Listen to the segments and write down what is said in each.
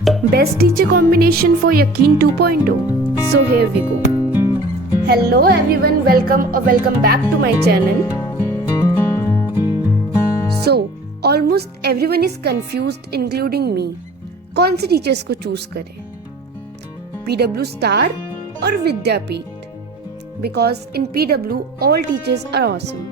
Best teacher combination for Yakin 2.0. So here we go. Hello everyone, welcome back to my channel. So almost everyone is confused including me. कौन से teachers को choose करें? PW Star और विद्यापीठ? Because in PW all teachers are awesome.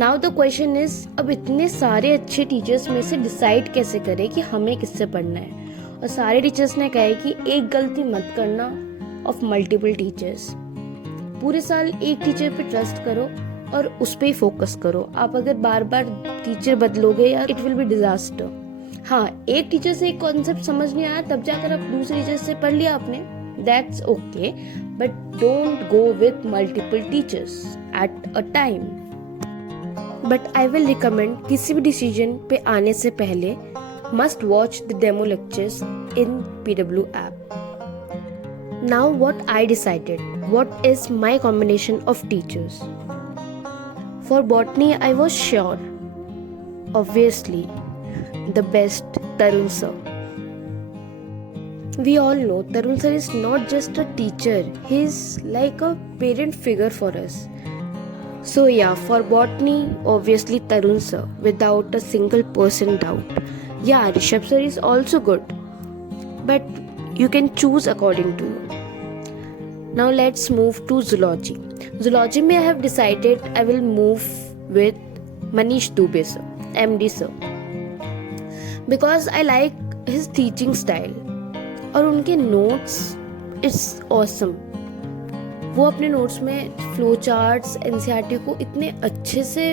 Now the question is, अब इतने सारे अच्छे teachers में से डिसाइड कैसे करें कि हमें किससे पढ़ना है? और सारे टीचर्स ने कहा है कि एक गलती मत करना ऑफ मल्टीपल टीचर्स. पूरे साल एक टीचर पे ट्रस्ट करो और उस पे ही फोकस करो. आप अगर बार बार टीचर बदलोगे यार, इट विल बी डिजास्टर. हाँ, एक टीचर से एक कॉन्सेप्ट समझ नहीं आया तब जाकर आप दूसरे टीचर से पढ़ लिया आपने, that's okay, but don't go with multiple teachers at a time. But I will recommend किसी भी डिसीजन पे आने से पहले must watch the demo lectures in PW app. Now what I decided, what is my combination of teachers. For botany I was sure, obviously the best Tarun sir. We all know Tarun sir is not just a teacher, he is like a parent figure for us. So yeah, for botany, obviously Tarun sir, without a single % doubt. Yeah, Rishabh sir is also good, but you can choose according to you. Now let's move to zoology. Zoology में I have decided I will move with Manish Dubey sir, MD sir, because I like his teaching style. और उनके notes it's awesome. वो अपने notes में flow charts NCERT को इतने अच्छे से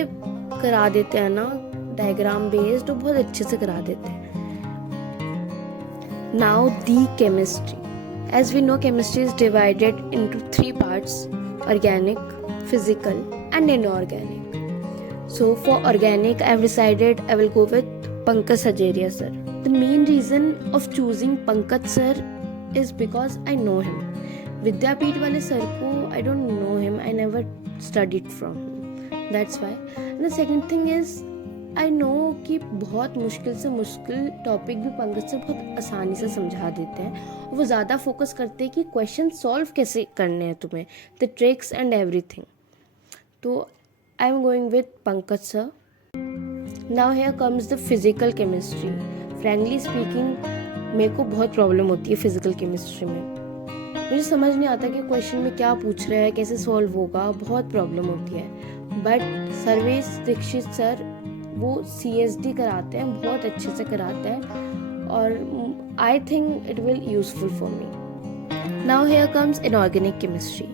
करा देते हैं ना, डायग्राम बेस्ड, और बहुत अच्छे से करा देते हैं. Now the chemistry. As we know chemistry is divided into 3 parts: organic, physical and inorganic. So for organic I have decided I will go with Pankaj Hajeria sir. The main reason of choosing Pankaj sir is because I know him. Vidyapeeth wale sir ko I don't know him. I never studied from him. That's why. And the second thing is I know कि बहुत मुश्किल से मुश्किल topic भी Pankaj sir बहुत आसानी से समझा देते हैं. वो ज़्यादा फोकस करते हैं कि क्वेश्चन सॉल्व कैसे करने हैं तुम्हें, द ट्रिक्स एंड एवरीथिंग. तो I am going with Pankaj sir. Now here comes the physical chemistry. Frankly speaking, मेरे को बहुत प्रॉब्लम होती है फिजिकल केमिस्ट्री में. मुझे समझ नहीं आता कि क्वेश्चन में क्या पूछ रहा है, कैसे सॉल्व होगा, बहुत प्रॉब्लम होती है. बट सर्वेश दीक्षित सर वो CSD कराते हैं, बहुत अच्छे से कराते हैं, और I think it will useful for me. Now here comes inorganic chemistry.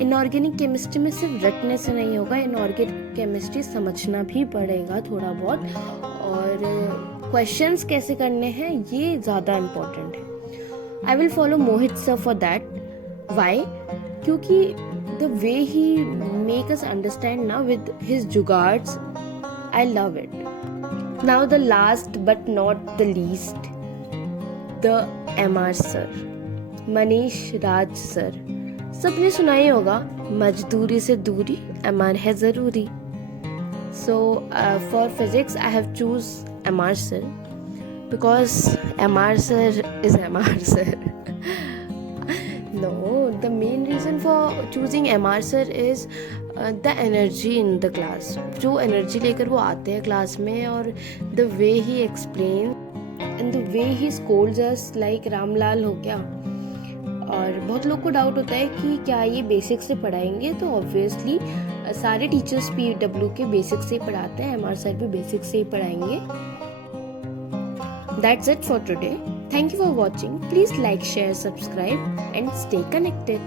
Inorganic chemistry में सिर्फ रटने से नहीं होगा, इनऑर्गेनिक केमिस्ट्री समझना भी पड़ेगा थोड़ा बहुत, और क्वेश्चंस कैसे करने हैं ये ज़्यादा इम्पोर्टेंट है. I will follow Mohit sir for that. Why? क्योंकि the way he make us understand ना with his jugaads, I love it. Now the last but not the least, the MR sir, Manish Raj sir. सबने सुना ही होगा, मजदूरी से दूरी MR है ज़रूरी. So for physics I have choose MR sir because MR sir is MR sir. No, the main reason for choosing MR sir is the energy in the class. जो energy लेकर वो आते हैं क्लास में, और the way ही explain and the way ही scolds us like Ramlal हो गया. और बहुत लोग को डाउट होता है कि क्या ये बेसिक से पढ़ाएंगे, तो ऑब्वियसली सारे टीचर्स PW के बेसिक से ही पढ़ाते हैं, MR सर भी बेसिक से ही पढ़ाएंगे. That's it for today. Thank you for watching. Please like, share, subscribe and stay connected.